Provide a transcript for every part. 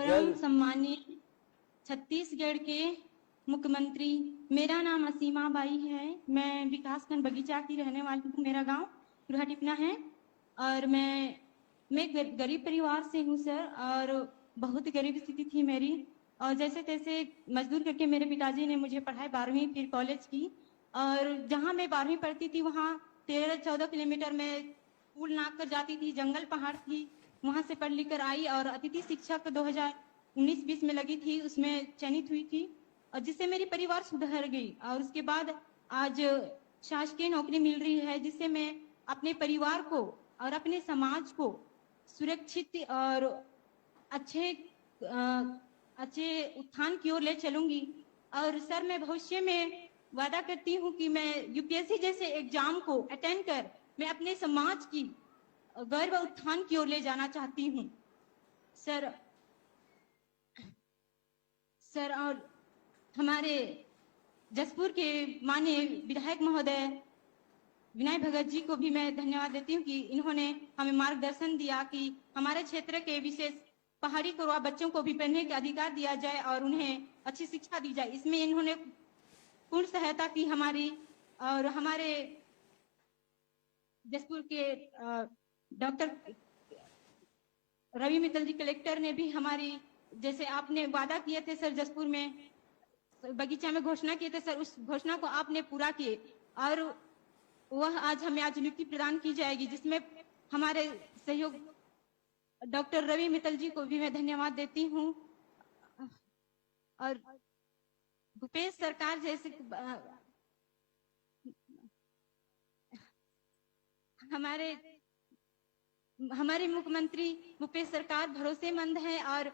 परम सम्मानीय छत्तीसगढ़ के मुख्यमंत्री, मेरा नाम असीमा बाई है। मैं विकासखंड बगीचा की रहने वाली हूँ। मेरा गांव चूल्हा टिपना है और मैं गरीब परिवार से हूँ सर, और बहुत गरीब स्थिति थी मेरी, और जैसे तैसे मजदूर करके मेरे पिताजी ने मुझे पढ़ाई 12वीं फिर कॉलेज की। और जहाँ मैं 12वीं पढ़ती थी वहाँ 13-14 किलोमीटर में पुल नाप कर जाती थी, जंगल पहाड़ थी, वहां से पढ़ लिख कर आई और अतिथि शिक्षक 2019-20 में लगी थी, उसमें चयनित हुई थी, और जिससे मेरी परिवार सुधर गई। और उसके बाद आज शासकीय नौकरी मिल रही है, जिससे मैं अपने परिवार को और अपने समाज को सुरक्षित और अच्छे अच्छे उत्थान की ओर ले चलूंगी। और सर, मैं भविष्य में वादा करती हूँ कि मैं यूपीएससी जैसे एग्जाम को अटेंड कर मैं अपने समाज की गौरव उत्थान की ओर ले जाना चाहती हूँ सर। सर, और हमारे जसपुर के माननीय विधायक महोदय विनय भगत जी को भी मैं धन्यवाद देती हूँ कि इन्होंने हमें मार्गदर्शन दिया कि हमारे क्षेत्र के विशेष पहाड़ी कोरवा बच्चों को भी पढ़ने का अधिकार दिया जाए और उन्हें अच्छी शिक्षा दी जाए। इसमें इन्होंने पूर्ण सहायता की हमारी। और हमारे जसपुर के डॉक्टर रवि मित्तल जी कलेक्टर ने भी हमारी, जैसे आपने वादा किए थे सर जसपुर में बगीचा में घोषणा किए थे सर, उस घोषणा को आपने पूरा किए और वह आज हमें आज नियुक्ति प्रदान की जाएगी, जिसमें हमारे सहयोग डॉक्टर रवि मित्तल जी को भी मैं धन्यवाद देती हूँ। और भूपेश सरकार जैसे हमारे मुख्यमंत्री भूपेश सरकार भरोसेमंद है, और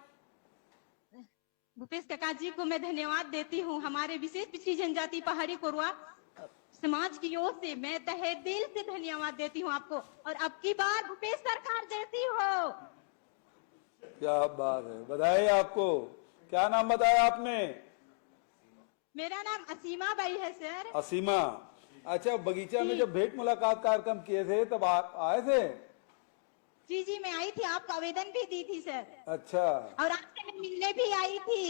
भूपेश काका जी को मैं धन्यवाद देती हूँ। हमारे विशेष पिछड़ी जनजाति पहाड़ी कोरवा समाज की ओर से मैं तहे दिल से धन्यवाद देती हूँ आपको, और अब की बार भूपेश सरकार जैसी हो। क्या बात है, बधाई आपको। क्या नाम बताया आपने? मेरा नाम असीमा बाई है सर। असीमा। अच्छा, बगीचा में जब भेंट मुलाकात कार्यक्रम किए थे तब आप आए थे? जी जी, मैं आई थी, आपको आवेदन भी दी थी सर। अच्छा। और आपसे मैं मिलने भी आई थी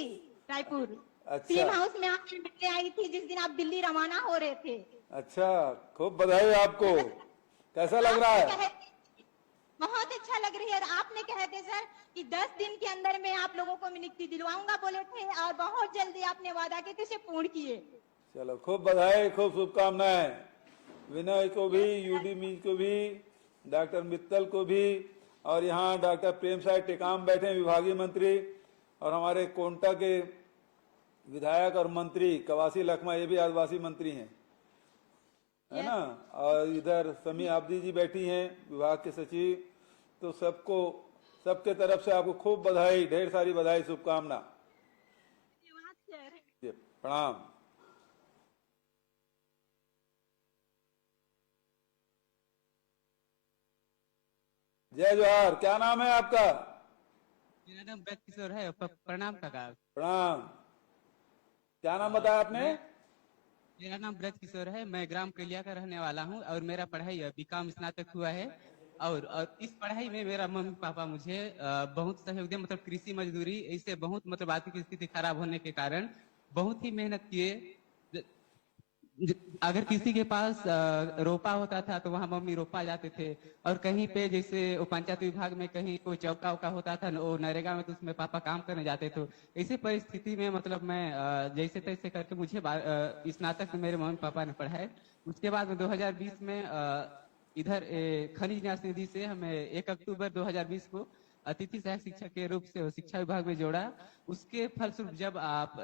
रायपुर। अच्छा। टीम हाउस में आपसे मिलने आई थी जिस दिन आप दिल्ली रवाना हो रहे थे। अच्छा, खूब बधाई आपको। कैसा लग रहा है? बहुत अच्छा लग रही है। और आपने कहे थे सर कि 10 दिन के अंदर में आप लोगों को नियुक्ति दिलवाऊंगा बोले थे, और बहुत जल्दी आपने वादा किए थे, उसे पूर्ण किए। चलो, खूब बधाई, खूब शुभकामनाएं। विनय को भी, यूडी मीज को भी, डॉक्टर मित्तल को भी, और यहाँ डॉक्टर प्रेम साय टेकाम बैठे विभागीय मंत्री, और हमारे कोंटा के विधायक और मंत्री कवासी लखमा, ये भी आदिवासी मंत्री हैं, है ना। और इधर समी आबदी जी बैठी हैं विभाग के सचिव। तो सबको, सबके तरफ से आपको खूब बधाई, ढेर सारी बधाई, शुभकामना। धन्यवाद सर। प्रणाम। जय जोहार। क्या नाम है आपका? मेरा नाम ब्रज किशोर है। प्रणाम काका। प्रणाम। क्या नाम बताया आपने? मेरा नाम ब्रज किशोर है। मैं ग्राम कलिया का रहने वाला हूँ और मेरा पढ़ाई बीकॉम स्नातक हुआ है। और इस पढ़ाई में मेरा मम्मी पापा मुझे बहुत सहयोग दिए। मतलब कृषि मजदूरी, इससे बहुत मतलब आर्थिक स्थिति खराब होने के कारण बहुत ही मेहनत किए। अगर किसी के पास रोपा होता था तो वहाँ मम्मी रोपा जाते थे, और कहीं पे जैसे वो पंचायत विभाग में कहीं कोई चौका उका होता था वो नरेगा में, तो उसमें पापा काम करने जाते थे। इसी परिस्थिति में मतलब मैं जैसे तैसे करके मुझे स्नातक में मेरे मम्मी पापा ने पढ़ाए। उसके बाद में 2020 में इधर खनिज न्यास निधि से हमें 1 अक्टूबर 2020 को अतिथि सहायक शिक्षक के रूप से शिक्षा विभाग में जोड़ा। उसके फलस्वरूप जब आप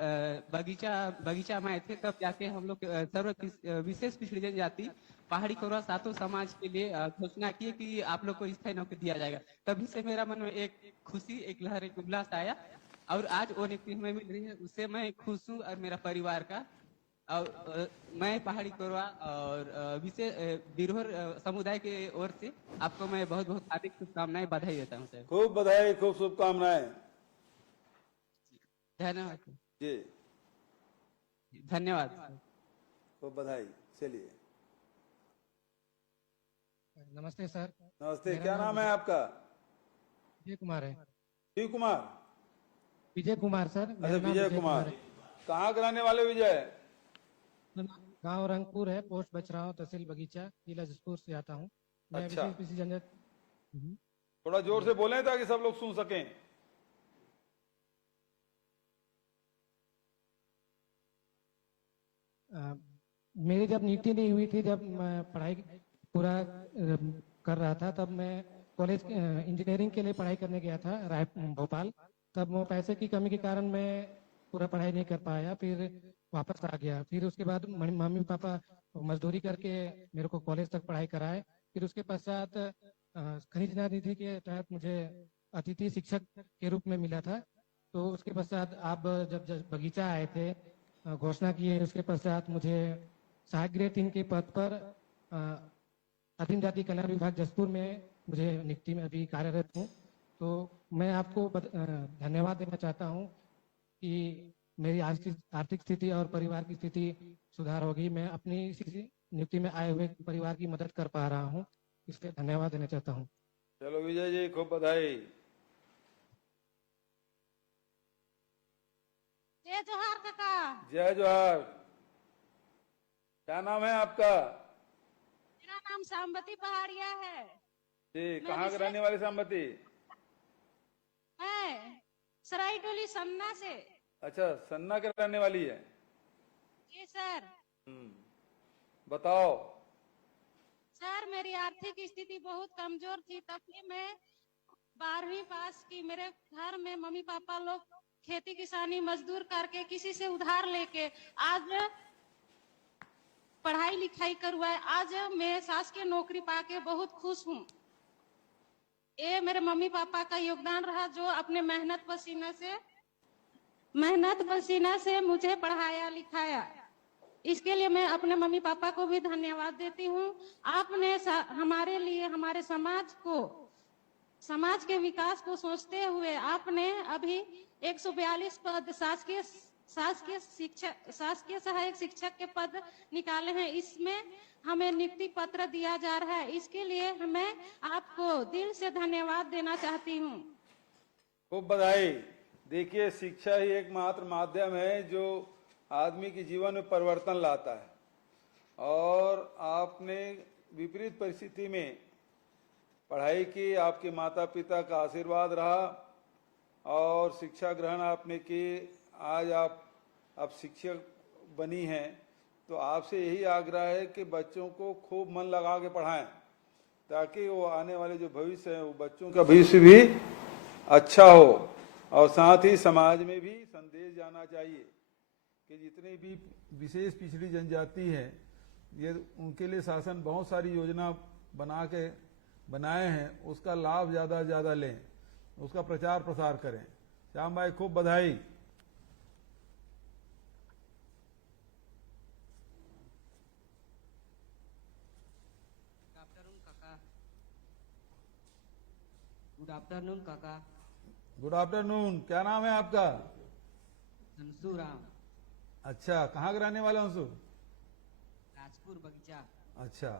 बगीचा में आए थे तब जाके हम लोग विशेष पिछड़ी जनजाति पहाड़ी कोरवा सातों समाज के लिए घोषणा की कि आप लोग को स्थायी नौकरी दिया जाएगा। तभी से मेरा मन में एक खुशी, एक लहर, एक उल्लास आया, और आज वो नियुक्ति हमें मिल रही है, उससे मैं खुश हूँ और मेरा परिवार का। और मैं पहाड़ी कोरवा और विशेष बिरहोर समुदाय की ओर से आपको मैं बहुत बहुत हार्दिक शुभकामनाएं, बधाई देता हूँ सर। खूब बधाई, खूब शुभकामनाएं। धन्यवाद जी, धन्यवाद। खूब बधाई। चलिए, नमस्ते सर। नमस्ते। क्या नाम है आपका? विजय कुमार है। शिव कुमार। विजय कुमार सर। अच्छा, मेरा नाम विजय कुमार। है। कहाँ के रहने वाले विजय? गांव रंगपुर है, पोस्ट बचराव, तहसील बगीचा, जिला जसपुर से आता हूँ मैं। अच्छा। विशेष कृषि जनजाति। थोड़ा जोर से बोलें ताकि सब लोग सुन सकें। मेरी जब नियुक्ति नहीं हुई थी, जब मैं पढ़ाई पूरा कर रहा था, तब मैं कॉलेज इंजीनियरिंग के लिए पढ़ाई करने गया था भोपाल। तब वो पैसे की कमी के कारण मैं पूरा पढ़ाई नहीं कर पाया, फिर वापस आ गया। फिर उसके बाद मम्मी पापा मजदूरी करके मेरे को कॉलेज तक पढ़ाई कराए। फिर उसके पश्चात खनिज निधि के तहत मुझे अतिथि शिक्षक के रूप में मिला था। तो उसके पश्चात आप जब बगीचा आए थे, घोषणा किए, उसके पश्चात मुझे सहायक ग्रेड 3 के पद पर आदिम जाति कल्याण विभाग जसपुर में मुझे नियुक्ति में अभी कार्यरत हूँ। तो मैं आपको धन्यवाद देना चाहता हूँ कि मेरी आर्थिक स्थिति और परिवार की स्थिति सुधार होगी। मैं अपनी इसी नियुक्ति में आए हुए परिवार की मदद कर पा रहा हूँ, इसलिए धन्यवाद देना चाहता हूँ। चलो विजय जी, खूब बधाई। जय जोहार काका। जय जोहार। क्या नाम है आपका? मेरा नाम सामवती पहाड़िया है। जी, कहाँ के रहने वाले सामवती? मैं सरायटोली सन्ना से। अच्छा, सन्ना के रहने वाली है। जी सर। बताओ। सर, मेरी आर्थिक स्थिति बहुत कमजोर थी, तभी मैं 12वीं पास की। मेरे घर में मम्मी पापा लोग खेती किसानी मजदूर करके किसी से उधार लेके आज पढ़ाई लिखाई करवाए। आज मैं शासकीय नौकरी पाके बहुत खुश हूँ। ये मेरे मम्मी पापा का योगदान रहा, जो अपने मेहनत पसीना से मुझे पढ़ाया लिखाया। इसके लिए मैं अपने मम्मी पापा को भी धन्यवाद देती हूँ। आपने हमारे लिए, हमारे समाज के विकास को सोचते हुए आपने अभी 142 पद शासकीय सहायक शिक्षक के पद निकाले हैं। इसमें हमें नियुक्ति पत्र दिया जा रहा है। इसके लिए मैं आपको दिल से धन्यवाद देना चाहती हूँ। खूब बधाई। देखिए, शिक्षा ही एकमात्र माध्यम है जो आदमी के जीवन में परिवर्तन लाता है। और आपने विपरीत परिस्थिति में पढ़ाई की, आपके माता पिता का आशीर्वाद रहा और शिक्षा ग्रहण आपने की। आज आप शिक्षक बनी हैं, तो आपसे यही आग्रह है कि बच्चों को खूब मन लगा के पढ़ाएं, ताकि वो आने वाले जो भविष्य है, वो बच्चों का भविष्य भी अच्छा हो। और साथ ही समाज में भी संदेश जाना चाहिए कि जितनी भी विशेष पिछड़ी जनजाति है, ये उनके लिए शासन बहुत सारी योजना बनाए हैं, उसका लाभ ज्यादा से ज्यादा लें, उसका प्रचार प्रसार करें। श्याम भाई, खूब बधाई। गुड आफ्टरनून काका। Good afternoon. क्या नाम है आपका? संसू राम। अच्छा, कहाँ के रहने वाले हो अंशु? राजपुर बगीचा। अच्छा,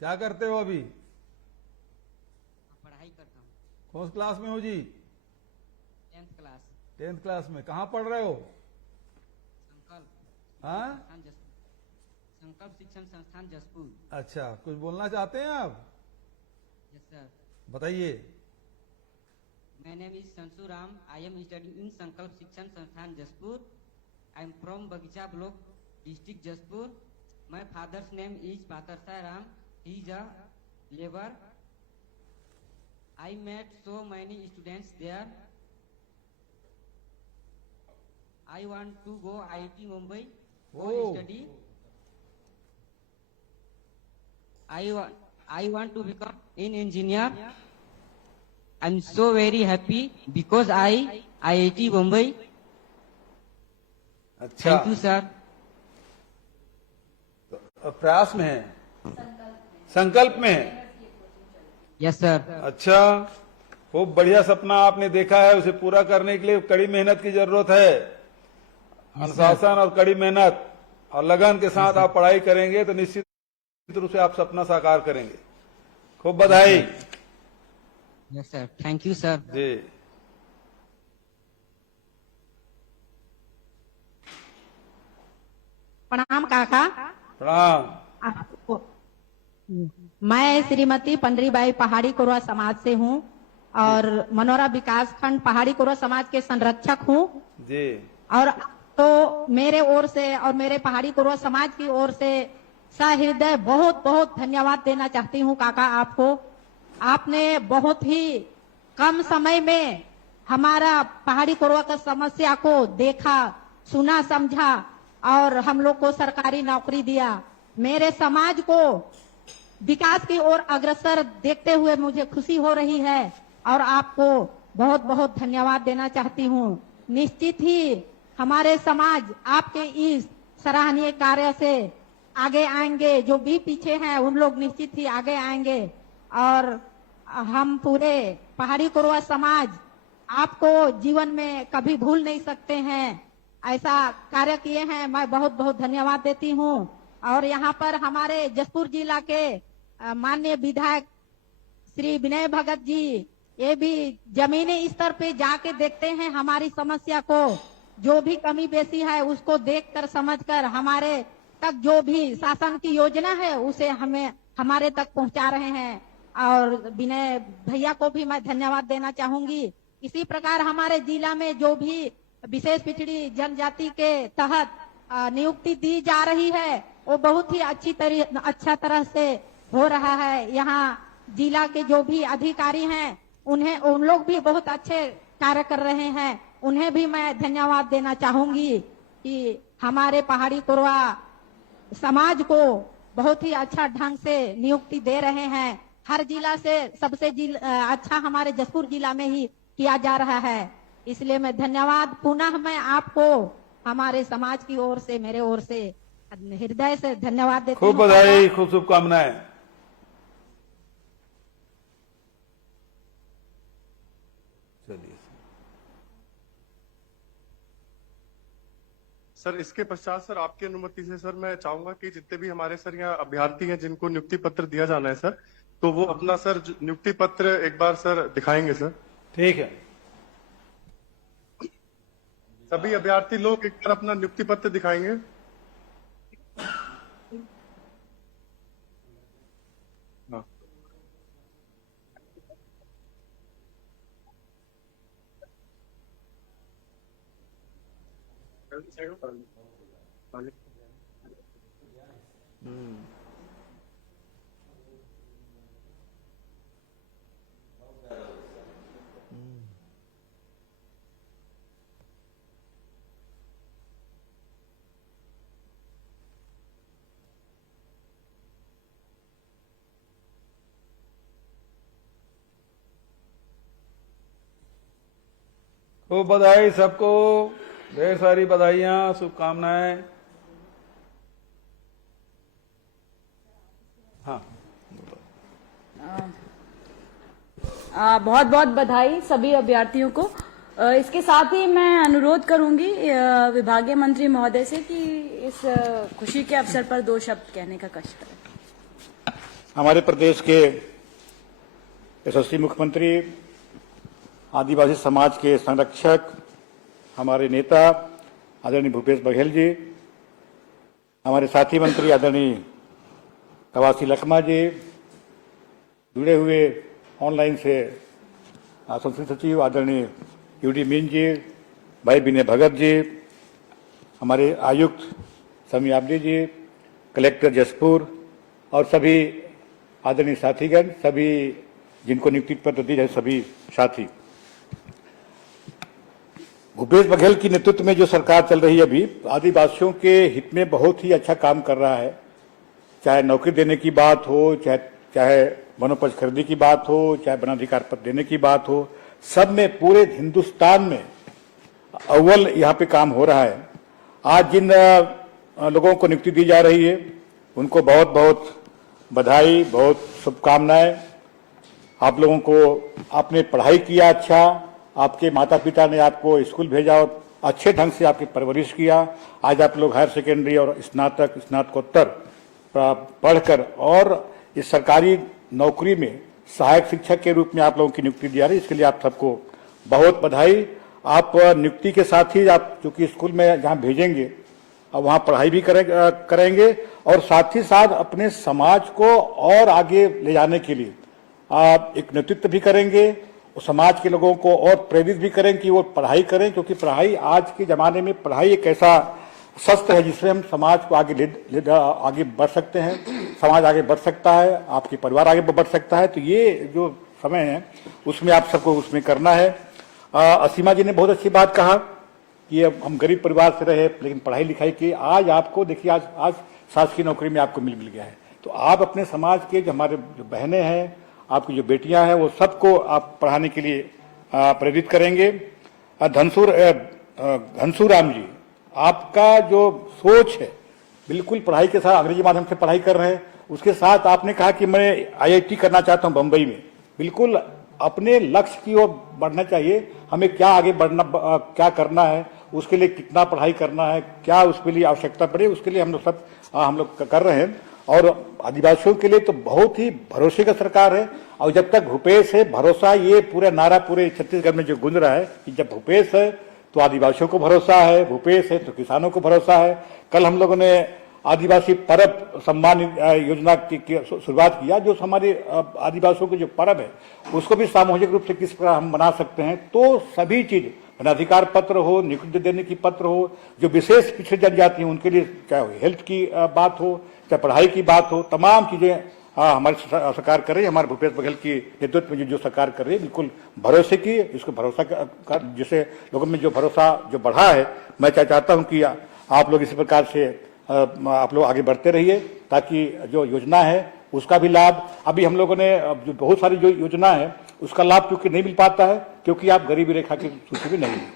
क्या करते हो अभी? पढ़ाई करता हूँ। कौन क्लास में हो जी? 10th class. 10th क्लास में। कहाँ पढ़ रहे हो? संकल्प शिक्षण संस्थान जसपुर। अच्छा, कुछ बोलना चाहते हैं आप? Yes sir. बताइए। My name is Sansu Ram. I am studying in Sankalp Shikshan Sansthan Jaspur. I am from Bagicha Block, District Jaspur. My father's name is Patarsai Ram. He is a labor. I met so many students there. I want to go IIT Mumbai for study. I want to become an engineer. I'm so very happy because IIT Bombay. अच्छा, Thank you sir. तो प्रयास में है, संकल्प में है। Yes sir. अच्छा, खूब बढ़िया सपना आपने देखा है। उसे पूरा करने के लिए कड़ी मेहनत की जरूरत है। अनुशासन और कड़ी मेहनत और लगन के साथ आप पढ़ाई करेंगे तो निश्चित रूप से आप सपना साकार करेंगे। खूब बधाई। Yes sir. Thank you sir. जी। प्रणाम काका। प्रणाम। आपको मैं श्रीमती पंडरीबाई पहाड़ी कोरवा समाज से हूँ और मनोरा विकास खंड पहाड़ी कोरवा समाज के संरक्षक हूँ जी। और तो मेरे ओर से और मेरे पहाड़ी कोरवा समाज की ओर से सहृदय बहुत बहुत धन्यवाद देना चाहती हूँ काका आपको। आपने बहुत ही कम समय में हमारा पहाड़ी कोरवा का समस्या को देखा, सुना, समझा और हम लोग को सरकारी नौकरी दिया। मेरे समाज को विकास की ओर अग्रसर देखते हुए मुझे खुशी हो रही है और आपको बहुत बहुत धन्यवाद देना चाहती हूँ। निश्चित ही हमारे समाज आपके इस सराहनीय कार्य से आगे आएंगे। जो भी पीछे हैं उन लोग निश्चित ही आगे आएंगे और हम पूरे पहाड़ी कोरवा समाज आपको जीवन में कभी भूल नहीं सकते हैं। ऐसा कार्य किए हैं, मैं बहुत बहुत धन्यवाद देती हूँ। और यहाँ पर हमारे जसपुर जिला के माननीय विधायक श्री विनय भगत जी ये भी जमीनी स्तर पे जाके देखते हैं हमारी समस्या को, जो भी कमी बेसी है उसको देखकर समझकर हमारे तक जो भी शासन की योजना है उसे हमें हमारे तक पहुंचा रहे हैं। और विनय भैया को भी मैं धन्यवाद देना चाहूंगी। इसी प्रकार हमारे जिला में जो भी विशेष पिछड़ी जनजाति के तहत नियुक्ति दी जा रही है वो बहुत ही अच्छा तरह से हो रहा है। यहाँ जिला के जो भी अधिकारी हैं उन लोग भी बहुत अच्छे कार्य कर रहे हैं। उन्हें भी मैं धन्यवाद देना चाहूंगी कि हमारे पहाड़ी कोरवा समाज को बहुत ही अच्छा ढंग से नियुक्ति दे रहे हैं। हर जिला से सबसे अच्छा हमारे जसपुर जिला में ही किया जा रहा है। इसलिए मैं धन्यवाद पुनः मैं आपको हमारे समाज की ओर से मेरे ओर से हृदय से धन्यवाद देती हूँ। खूब बधाई, खूब शुभकामनाएं। चलिए सर, इसके पश्चात सर आपकी अनुमति से सर मैं चाहूंगा कि जितने भी हमारे सर यहाँ अभ्यर्थी हैं जिनको नियुक्ति पत्र दिया जाना है सर, तो वो अपना सर नियुक्ति पत्र एक बार सर दिखाएंगे सर। ठीक है। सभी अभ्यर्थी लोग एक बार अपना नियुक्ति पत्र दिखाएंगे। हाँ। खूब बधाई सबको, ढेर सारी बधाइयां, शुभकामनाएं। हाँ, बहुत बहुत बधाई सभी अभ्यर्थियों को। इसके साथ ही मैं अनुरोध करूंगी विभागीय मंत्री महोदय से कि इस खुशी के अवसर पर 2 शब्द कहने का कष्ट करें। हमारे प्रदेश के यशस्वी मुख्यमंत्री, आदिवासी समाज के संरक्षक, हमारे नेता आदरणीय भूपेश बघेल जी, हमारे साथी मंत्री आदरणीय कवासी लखमा जी, जुड़े हुए ऑनलाइन से संसदीय सचिव आदरणीय यूडी मीन जी, भाई विनय भगत जी, हमारे आयुक्त समी आबदी जी, कलेक्टर जसपुर और सभी आदरणीय साथीगण, सभी जिनको नियुक्ति पत्र दी जाए सभी साथी। भूपेश बघेल की नेतृत्व में जो सरकार चल रही है अभी आदिवासियों के हित में बहुत ही अच्छा काम कर रहा है। चाहे नौकरी देने की बात हो, चाहे वनोपज खरीदी की बात हो, चाहे वनाधिकार पत्र देने की बात हो, सब में पूरे हिंदुस्तान में अव्वल यहाँ पे काम हो रहा है। आज जिन लोगों को नियुक्ति दी जा रही है उनको बहुत बहुत बधाई, बहुत शुभकामनाएं। आप लोगों को आपने पढ़ाई किया अच्छा, आपके माता पिता ने आपको स्कूल भेजा और अच्छे ढंग से आपकी परवरिश किया। आज आप लोग हायर सेकेंडरी और स्नातकोत्तर पढ़कर और इस सरकारी नौकरी में सहायक शिक्षक के रूप में आप लोगों की नियुक्ति दी जा रही है। इसके लिए आप सबको बहुत बधाई। आप नियुक्ति के साथ ही आप चूंकि स्कूल में जहाँ भेजेंगे वहाँ पढ़ाई भी करेंगे और साथ ही साथ अपने समाज को और आगे ले जाने के लिए एक नेतृत्व भी करेंगे और समाज के लोगों को और प्रेरित भी करें कि वो पढ़ाई करें, क्योंकि पढ़ाई आज के ज़माने में पढ़ाई एक ऐसा शस्त्र है जिससे हम समाज को आगे बढ़ सकते हैं, समाज आगे बढ़ सकता है, आपके परिवार आगे बढ़ सकता है। तो ये जो समय है उसमें आप सबको उसमें करना है। असीमा जी ने बहुत अच्छी बात कहा कि अब हम गरीब परिवार से रहे लेकिन पढ़ाई लिखाई की, आज आपको देखिए आज शासकीय नौकरी में आपको मिल गया है। तो आप अपने समाज के जो हमारे जो बहनें हैं, आपकी जो बेटियां हैं, वो सबको आप पढ़ाने के लिए प्रेरित करेंगे। घनसूराम जी, आपका जो सोच है बिल्कुल पढ़ाई के साथ अंग्रेजी माध्यम से पढ़ाई कर रहे हैं, उसके साथ आपने कहा कि मैं IIT करना चाहता हूं बंबई में। बिल्कुल अपने लक्ष्य की ओर बढ़ना चाहिए। हमें क्या आगे बढ़ना, क्या करना है, उसके लिए कितना पढ़ाई करना है, क्या उसके लिए आवश्यकता पड़े, उसके लिए हम लोग कर रहे हैं। और आदिवासियों के लिए तो बहुत ही भरोसे का सरकार है। और जब तक भूपेश है भरोसा, ये पूरा नारा पूरे छत्तीसगढ़ में जो गूंज रहा है कि जब भूपेश है तो आदिवासियों को भरोसा है, भूपेश है तो किसानों को भरोसा है। कल हम लोगों ने आदिवासी पर्व सम्मान योजना की शुरुआत किया, जो हमारे आदिवासियों के जो पर्व है उसको भी सामूहिक रूप से किस प्रकार हम बना सकते हैं। तो सभी चीज, वनाधिकार पत्र हो, नियुक्ति देने की पत्र हो, जो विशेष पिछड़ी जनजाति है उनके लिए, चाहे हेल्थ की बात हो, चाहे पढ़ाई की बात हो, तमाम चीजें हमारी सरकार कर रही है। हमारे भूपेश बघेल की नेतृत्व में जो सरकार कर रही है बिल्कुल भरोसे की, इसको भरोसा कर, जिससे लोगों में जो भरोसा जो बढ़ा है, मैं चाहता हूं कि आप लोग इसी प्रकार से आप लोग आगे बढ़ते रहिए ताकि जो योजना है उसका भी लाभ, अभी हम लोगों ने जो बहुत सारी जो योजना है उसका लाभ क्योंकि नहीं मिल पाता है क्योंकि आप गरीबी रेखा की सूची भी नहीं है।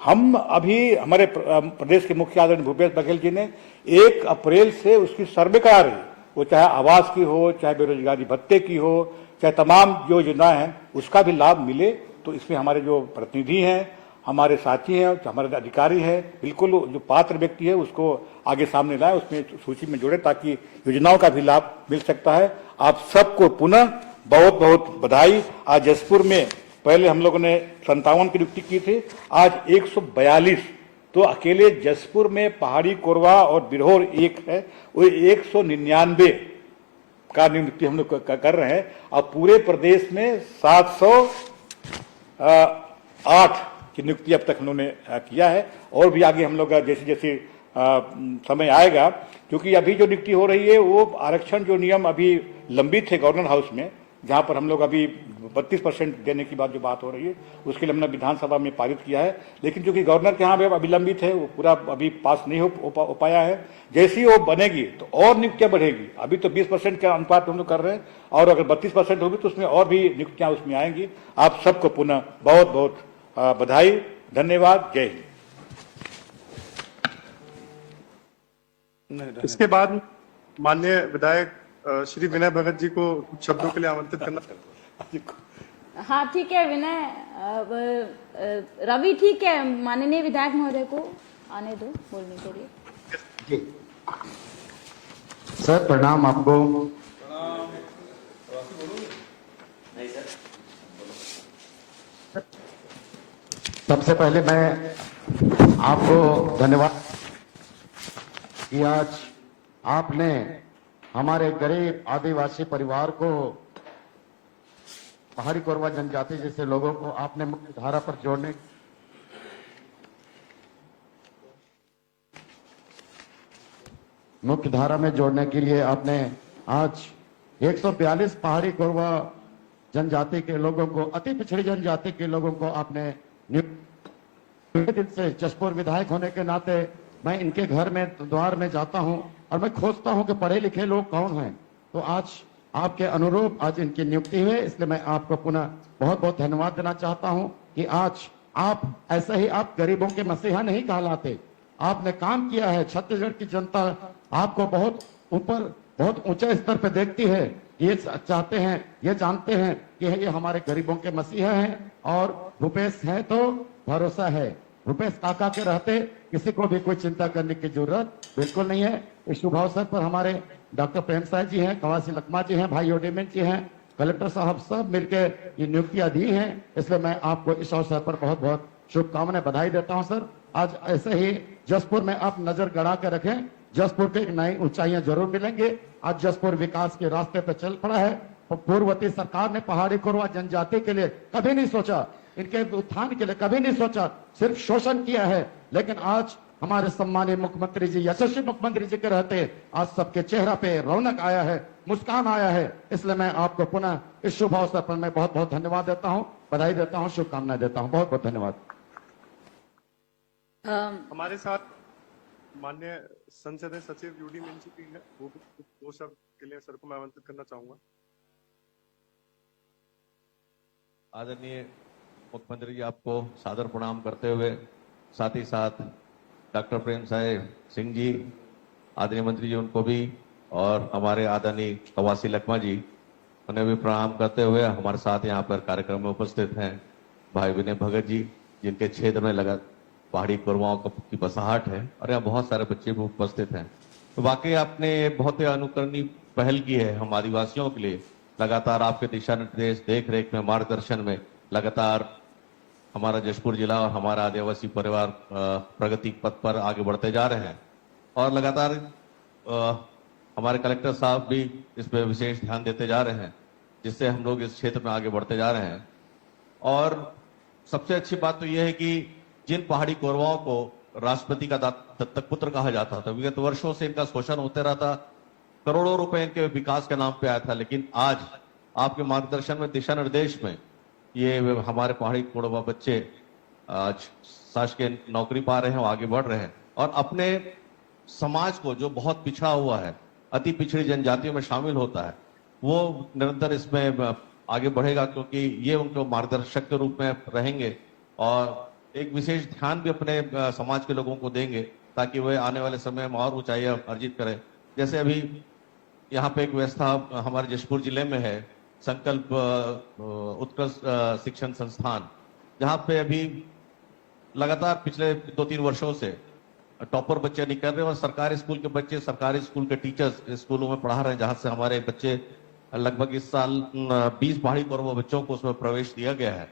हम अभी हमारे प्रदेश के मुख्य आदरणीय भूपेश बघेल जी ने 1 अप्रैल से उसकी सर्वे करा रही है, वो चाहे आवास की हो, चाहे बेरोजगारी भत्ते की हो, चाहे तमाम जो योजना है उसका भी लाभ मिले। तो इसमें हमारे जो प्रतिनिधि हैं, हमारे साथी हैं, हमारे अधिकारी हैं, बिल्कुल जो पात्र व्यक्ति है उसको आगे सामने लाए, उसमें सूची में जोड़े ताकि योजनाओं का भी लाभ मिल सकता है। आप सबको पुनः बहुत बहुत बधाई। आज जसपुर में पहले हम लोगों ने 57 की नियुक्ति की थी, आज 142। तो अकेले जसपुर में पहाड़ी कोरवा और बिरहोर एक है, वो 199 का नियुक्ति हम लोग कर रहे हैं। और पूरे प्रदेश में 708 की नियुक्ति अब तक हम लोगों ने किया है। और भी आगे हम लोग जैसे जैसे समय आएगा, क्योंकि अभी जो नियुक्ति हो रही है वो आरक्षण जो नियम अभी लंबित है गवर्नर हाउस में, जहां पर हम लोग अभी 32% देने की बात जो बात हो रही है उसके लिए हमने विधानसभा में पारित किया है, लेकिन जो कि गवर्नर के यहाँ अभी लंबित है वो पूरा अभी पास नहीं हो पाया है। जैसे ही वो बनेगी तो और नियुक्तियां बढ़ेगी। अभी तो 20% के अनुपात हम लोग कर रहे हैं और अगर 32% होगी तो उसमें और भी नियुक्तियां उसमें आएंगी। आप सबको पुनः बहुत बहुत बधाई, धन्यवाद, जय हिंद। इसके बाद माननीय विधायक श्री विनय भगत जी को कुछ शब्दों के लिए आमंत्रित करना। हाँ ठीक है विनय, रवि ठीक है, माननीय विधायक महोदय को आने दो बोलने के लिए। जी सर, प्रणाम आपको। सबसे पहले मैं आपको धन्यवाद कि आज आपने हमारे गरीब आदिवासी परिवार को, पहाड़ी कोरवा जनजाति जैसे लोगों को आपने मुख्य धारा पर जोड़ने, मुख्य धारा में जोड़ने के लिए आपने आज 142 पहाड़ी कोरवा जनजाति के लोगों को, अति पिछड़ी जनजाति के लोगों को आपने दिन से जसपुर विधायक होने के नाते मैं इनके घर में द्वार में जाता हूं और मैं खोजता हूं कि पढ़े लिखे लोग कौन हैं। तो आज आपके अनुरूप आज इनकी नियुक्ति हुई, इसलिए मैं आपको पुनः बहुत बहुत धन्यवाद देना चाहता हूं कि आज आप ऐसे ही, आप गरीबों के मसीहा नहीं कहलाते, आपने काम किया है। छत्तीसगढ़ की जनता आपको बहुत ऊपर, बहुत ऊंचे स्तर पर देखती है, ये चाहते हैं, ये जानते हैं कि ये हमारे गरीबों के मसीहा हैं। और भूपेश है तो भरोसा है, भूपेश काका के रहते किसी को भी कोई चिंता करने की जरूरत बिल्कुल नहीं है। इस शुभ अवसर पर हमारे डॉक्टर प्रेम साहब जी हैं, कवासी लकमा जी हैं, भाई ओडेमेंट जी हैं, कलेक्टर साहब सब मिलकर ये नियुक्तियां दी हैं, इसलिए मैं आपको इस अवसर पर बहुत बहुत शुभकामनाएं, बधाई देता हूं सर। आज ऐसे ही जसपुर में आप नजर गड़ा के रखें, जसपुर के एक नई ऊंचाइयां जरूर मिलेंगे। आज जसपुर विकास के रास्ते पर चल पड़ा है। पूर्ववर्ती सरकार ने पहाड़ी कोरवा जनजाति के लिए कभी नहीं सोचा, इनके उत्थान के लिए कभी नहीं सोचा, सिर्फ शोषण किया है। लेकिन आज हमारे सम्मानीय मुख्यमंत्री जी, यशस्वी मुख्यमंत्री जी के रहते आज सबके चेहरा पे रौनक आया है, मुस्कान आया है। इसलिए मैं आपको पुनः इस शुभ अवसर पर मैं बहुत बहुत धन्यवाद देता हूं, बधाई देता हूं, शुभकामनाएं देता हूं। बहुत बहुत धन्यवाद। हमारे साथ माननीय संसदीय सचिव यूडी मीना जी है, वो भी 2 शब्द के लिए सर को मैं आमंत्रित करना चाहूंगा। आदरणीय मुख्यमंत्री जी, आपको सादर प्रणाम करते हुए साथ ही साथ डॉक्टर प्रेम साय सिंह जी, आदरणीय मंत्री जी, उनको भी, और हमारे आदरणीय कवासी लखमा जी, उन्हें भी प्रणाम करते हुए हमारे साथ यहाँ पर कार्यक्रम में उपस्थित हैं भाई विनय भगत जी, जिनके क्षेत्र में लगा पहाड़ी कोरवाओं की बसाहट है, और यहाँ बहुत सारे बच्चे भी उपस्थित हैं। तो वाकई आपने बहुत ही अनुकरणीय पहल की है हम आदिवासियों के लिए। लगातार आपके दिशा निर्देश, देख रेख में, मार्गदर्शन में लगातार हमारा जशपुर जिला और हमारा आदिवासी परिवार प्रगति पथ पर आगे बढ़ते जा रहे हैं। और लगातार हमारे कलेक्टर साहब भी इस पर विशेष ध्यान देते जा रहे हैं, जिससे हम लोग इस क्षेत्र में आगे बढ़ते जा रहे हैं। और सबसे अच्छी बात तो यह है कि जिन पहाड़ी कोरवाओं को राष्ट्रपति का दत्तक पुत्र कहा जाता था, विगत वर्षों से इनका शोषण होते रहता, करोड़ों रुपए इनके विकास के नाम पे आया था, लेकिन आज आपके मार्गदर्शन में, दिशा निर्देश में, ये हमारे पहाड़ी कोरवा बच्चे आज शासकीय नौकरी पा रहे हैं, आगे बढ़ रहे हैं, और अपने समाज को जो बहुत पिछड़ा हुआ है, अति पिछड़ी जनजातियों में शामिल होता है, वो निरंतर इसमें आगे बढ़ेगा, क्योंकि ये उनको मार्गदर्शक के रूप में रहेंगे और एक विशेष ध्यान भी अपने समाज के लोगों को देंगे, ताकि वे आने वाले समय में और ऊंचाइयां अर्जित करें। जैसे अभी यहाँ पे एक व्यवस्था हमारे जशपुर जिले में है, संकल्प उत्कृष्ट शिक्षण संस्थान, जहाँ पे अभी लगातार पिछले 2-3 वर्षों से टॉपर बच्चे निकल रहे हैं, और सरकारी स्कूल के बच्चे, सरकारी स्कूल के टीचर्स स्कूलों में पढ़ा रहे हैं, जहाँ से हमारे बच्चे लगभग इस साल 20 पहाड़ी कोरवा बच्चों को उसमें प्रवेश दिया गया है,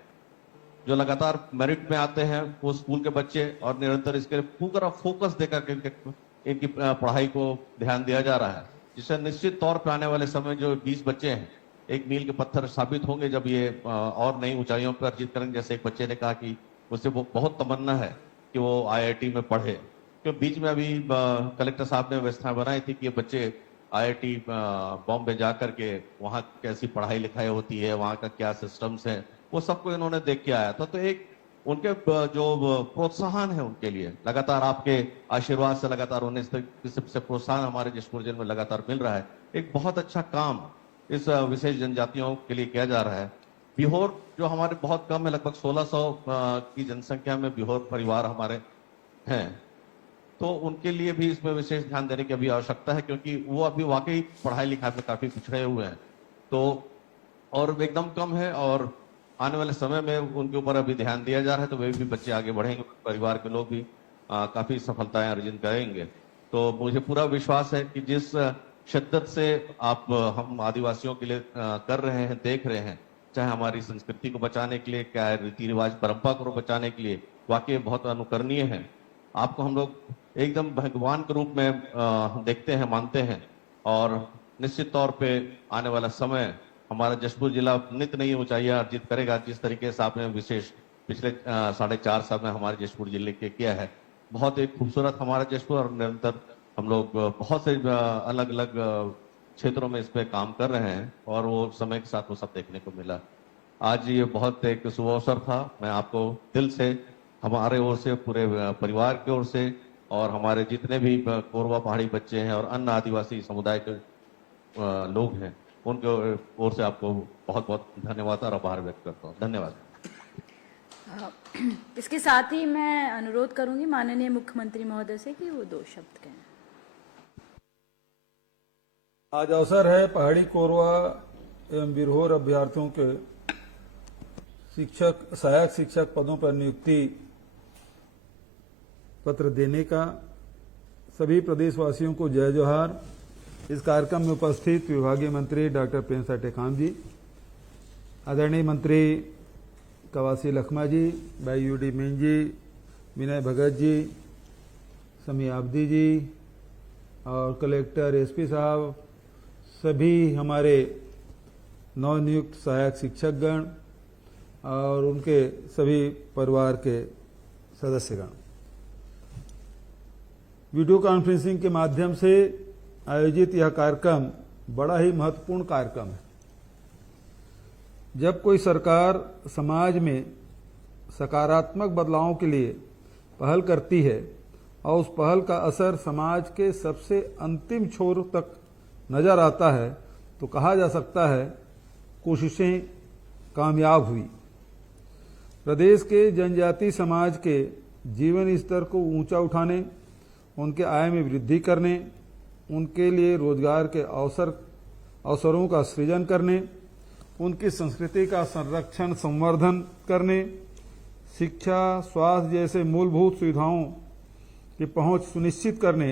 जो लगातार मेरिट में आते हैं वो स्कूल के बच्चे, और निरंतर इसके पूरा फोकस देकर इनकी पढ़ाई को ध्यान दिया जा रहा है, जिससे निश्चित तौर पर आने वाले समय जो 20 बच्चे हैं एक मील के पत्थर साबित होंगे, जब ये और नई ऊंचाइयों पर अर्जित करेंगे। जैसे एक बच्चे ने कहा कि उससे वो बहुत तमन्ना है कि वो IIT में पढ़े, क्योंकि बीच में अभी कलेक्टर साहब ने व्यवस्था बनाई थी कि ये बच्चे IIT बॉम्बे जा करके वहाँ कैसी पढ़ाई लिखाई होती है, वहाँ का क्या सिस्टम्स है, वो सबको इन्होंने देख के आया था। तो एक उनके जो प्रोत्साहन है उनके लिए लगातार आपके आशीर्वाद से लगातार उन्हें इस प्रोत्साहन हमारे जशपुर जिले में लगातार मिल रहा है। एक बहुत अच्छा काम इस विशेष जनजातियों के लिए किया जा रहा है। बिहोर जो हमारे बहुत कम है, लगभग 1600 की जनसंख्या में बिहोर परिवार हमारे हैं, तो उनके लिए भी इसमें विशेष ध्यान देने की अभी आवश्यकता है, क्योंकि वो अभी वाकई पढ़ाई लिखाई में काफी पिछड़े हुए हैं, तो और एकदम कम है, और आने वाले समय में उनके ऊपर अभी ध्यान दिया जा रहा है, तो वे भी बच्चे आगे बढ़ेंगे, परिवार के लोग भी काफी सफलताएं अर्जित करेंगे। तो मुझे पूरा विश्वास है कि जिस शिद्दत से आप हम आदिवासियों के लिए कर रहे हैं, देख रहे हैं, चाहे हमारी संस्कृति को बचाने के लिए, क्या रीति रिवाज परंपरा को बचाने के लिए, वाकई बहुत अनुकरणीय है। आपको हम लोग एकदम भगवान के रूप में देखते हैं, मानते हैं, और निश्चित तौर पे आने वाला समय हमारा जशपुर जिला नित नई ऊंचाइयां अर्जित करेगा, जिस तरीके से आपने विशेष पिछले 4.5 साल में हमारे जशपुर जिले के किया है। बहुत एक खूबसूरत हमारा जशपुर, और निरंतर हम लोग बहुत से अलग अलग क्षेत्रों में इस पे काम कर रहे हैं, और वो समय के साथ वो सब देखने को मिला। आज ये बहुत एक शुभ अवसर था। मैं आपको दिल से, हमारे ओर से, पूरे परिवार की ओर से, और हमारे जितने भी कोरवा पहाड़ी बच्चे हैं और अन्य आदिवासी समुदाय के लोग हैं, उनके ओर से आपको बहुत बहुत धन्यवाद और आभार व्यक्त करता हूँ। धन्यवाद। इसके साथ ही मैं अनुरोध करूंगी माननीय मुख्यमंत्री महोदय से कि वो 2 शब्द कहें। आज अवसर है पहाड़ी कोरवा एवं बिरहोर अभ्यर्थियों के शिक्षक, सहायक शिक्षक पदों पर नियुक्ति पत्र देने का। सभी प्रदेशवासियों को जय जोहार। इस कार्यक्रम में उपस्थित विभागीय मंत्री डॉक्टर प्रेम साय टेकाम जी, आदरणीय मंत्री कवासी लखमा जी, भाई यूडी मीन जी, विनय भगत जी, समी आबदी जी और कलेक्टर एसपी साहब, सभी हमारे नवनियुक्त सहायक शिक्षकगण और उनके सभी परिवार के सदस्यगण, वीडियो कॉन्फ्रेंसिंग के माध्यम से आयोजित यह कार्यक्रम बड़ा ही महत्वपूर्ण कार्यक्रम है। जब कोई सरकार समाज में सकारात्मक बदलावों के लिए पहल करती है और उस पहल का असर समाज के सबसे अंतिम छोर तक नजर आता है तो कहा जा सकता है कोशिशें कामयाब हुई। प्रदेश के जनजातीय समाज के जीवन स्तर को ऊंचा उठाने, उनके आय में वृद्धि करने, उनके लिए रोजगार के अवसरों का सृजन करने, उनकी संस्कृति का संरक्षण संवर्धन करने, शिक्षा, स्वास्थ्य जैसे मूलभूत सुविधाओं की पहुंच सुनिश्चित करने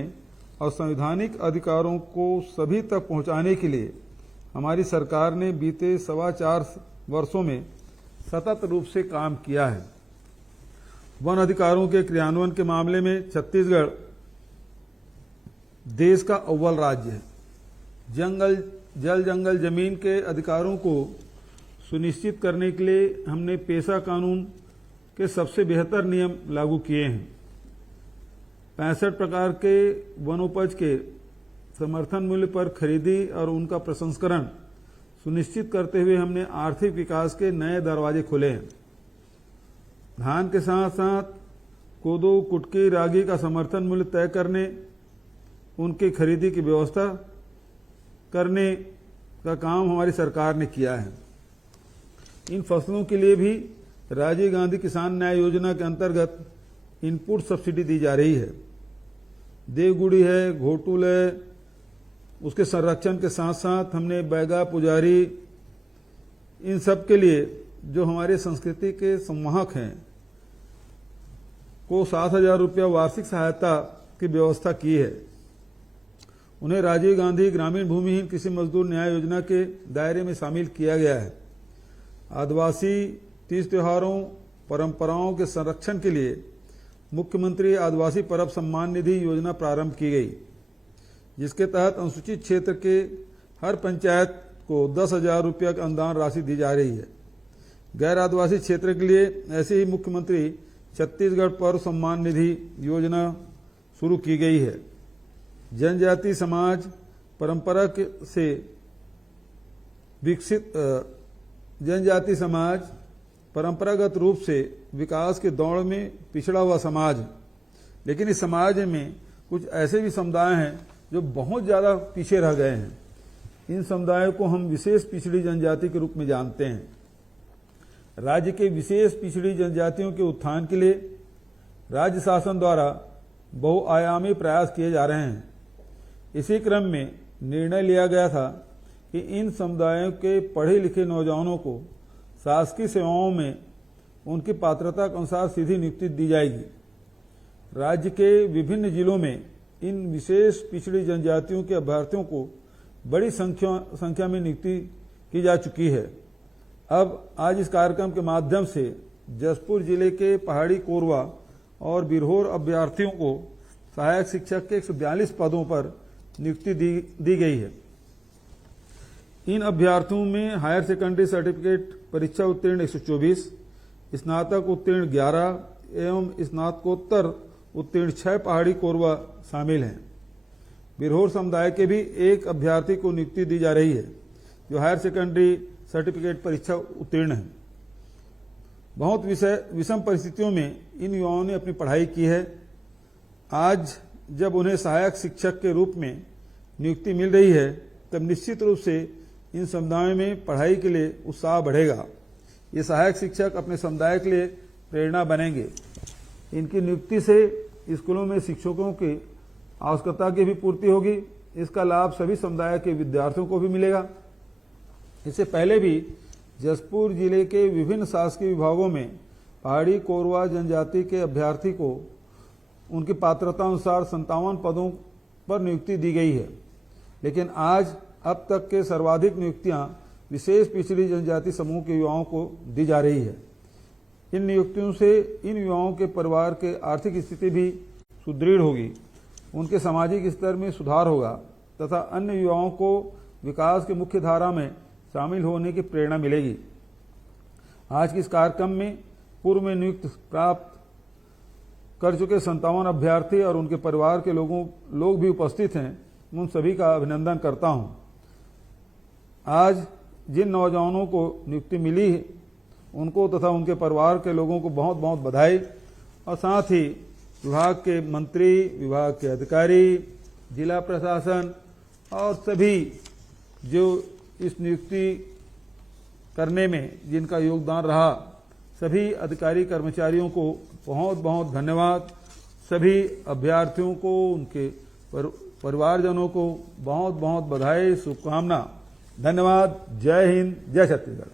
और संवैधानिक अधिकारों को सभी तक पहुंचाने के लिए हमारी सरकार ने बीते 4.25 वर्षों में सतत रूप से काम किया है। वन अधिकारों के क्रियान्वयन के मामले में छत्तीसगढ़ देश का अव्वल राज्य है। जल जंगल जमीन के अधिकारों को सुनिश्चित करने के लिए हमने पेशा कानून के सबसे बेहतर नियम लागू किए हैं। 65 प्रकार के वनोपज के समर्थन मूल्य पर खरीदी और उनका प्रसंस्करण सुनिश्चित करते हुए हमने आर्थिक विकास के नए दरवाजे खोले हैं। धान के साथ साथ कोदो, कुटकी, रागी का समर्थन मूल्य तय करने, उनकी खरीदी की व्यवस्था करने का काम हमारी सरकार ने किया है। इन फसलों के लिए भी राजीव गांधी किसान न्याय योजना के अंतर्गत इनपुट सब्सिडी दी जा रही है। देवगुड़ी है, घोटुल है, उसके संरक्षण के साथ साथ हमने बैगा, पुजारी, इन सब के लिए जो हमारे संस्कृति के संवाहक हैं को 7,000 रुपया वार्षिक सहायता की व्यवस्था की है। उन्हें राजीव गांधी ग्रामीण भूमिहीन कृषि मजदूर न्याय योजना के दायरे में शामिल किया गया है। आदिवासी तीज त्योहारों, परंपराओं के संरक्षण के लिए मुख्यमंत्री आदिवासी परब सम्मान निधि योजना प्रारंभ की गई, जिसके तहत अनुसूचित क्षेत्र के हर पंचायत को 10,000 रुपया की अनुदान राशि दी जा रही है। गैर आदिवासी क्षेत्र के लिए ऐसे ही मुख्यमंत्री छत्तीसगढ़ पर्व सम्मान निधि योजना शुरू की गई है। जनजातीय समाज परंपरा से विकसित जनजातीय समाज परंपरागत रूप से विकास के दौड़ में पिछड़ा हुआ समाज है, लेकिन इस समाज में कुछ ऐसे भी समुदाय हैं जो बहुत ज्यादा पीछे रह गए हैं। इन समुदायों को हम विशेष पिछड़ी जनजाति के रूप में जानते हैं। राज्य के विशेष पिछड़ी जनजातियों के उत्थान के लिए राज्य शासन द्वारा बहुआयामी प्रयास किए जा रहे हैं। इसी क्रम में निर्णय लिया गया था कि इन समुदायों के पढ़े लिखे नौजवानों को शासकीय सेवाओं में उनकी पात्रता के अनुसार सीधी नियुक्ति दी जाएगी। राज्य के विभिन्न जिलों में इन विशेष पिछड़ी जनजातियों के अभ्यर्थियों को बड़ी संख्या में नियुक्ति की जा चुकी है। अब आज इस कार्यक्रम के माध्यम से जसपुर जिले के पहाड़ी कोरवा और बिरहोर अभ्यर्थियों को सहायक शिक्षक के 142 पदों पर नियुक्ति दी गई है। इन अभ्यर्थियों में हायर सेकेंडरी सर्टिफिकेट परीक्षा उत्तीर्ण 124, स्नातक उत्तीर्ण 11 एवं स्नातकोत्तर उत्तीर्ण 6 पहाड़ी कोरवा शामिल हैं। बिरहोर समुदाय के भी एक अभ्यर्थी को नियुक्ति दी जा रही है जो हायर सेकेंडरी सर्टिफिकेट परीक्षा उत्तीर्ण है। बहुत विषम परिस्थितियों में इन युवाओं ने अपनी पढ़ाई की है। आज जब उन्हें सहायक शिक्षक के रूप में नियुक्ति मिल रही है तब निश्चित रूप से इन समुदायों में पढ़ाई के लिए उत्साह बढ़ेगा। ये सहायक शिक्षक अपने समुदाय के लिए प्रेरणा बनेंगे। इनकी नियुक्ति से स्कूलों में शिक्षकों की आवश्यकता की भी पूर्ति होगी। इसका लाभ सभी समुदाय के विद्यार्थियों को भी मिलेगा। इससे पहले भी जसपुर जिले के विभिन्न शासकीय विभागों में पहाड़ी कोरवा जनजाति के अभ्यर्थी को उनकी पात्रता अनुसार 57 पदों पर नियुक्ति दी गई है, लेकिन आज अब तक के सर्वाधिक नियुक्तियां विशेष पिछड़ी जनजाति समूह के युवाओं को दी जा रही है। इन नियुक्तियों से इन युवाओं के परिवार के आर्थिक स्थिति भी सुदृढ़ होगी, उनके सामाजिक स्तर में सुधार होगा तथा अन्य युवाओं को विकास के मुख्य धारा में शामिल होने की प्रेरणा मिलेगी। आज के इस कार्यक्रम में पूर्व में नियुक्ति प्राप्त कर चुके 57 अभ्यर्थी और उनके परिवार के लोग भी उपस्थित हैं। उन सभी का अभिनंदन करता हूं। आज जिन नौजवानों को नियुक्ति मिली है उनको तथा उनके परिवार के लोगों को बहुत बहुत बधाई और साथ ही विभाग के मंत्री, विभाग के अधिकारी, जिला प्रशासन और सभी जो इस नियुक्ति करने में जिनका योगदान रहा, सभी अधिकारी कर्मचारियों को बहुत बहुत धन्यवाद। सभी अभ्यर्थियों को, उनके परिवारजनों को बहुत बहुत बधाई, शुभकामना। धन्यवाद। जय हिंद, जय छत्तीसगढ़।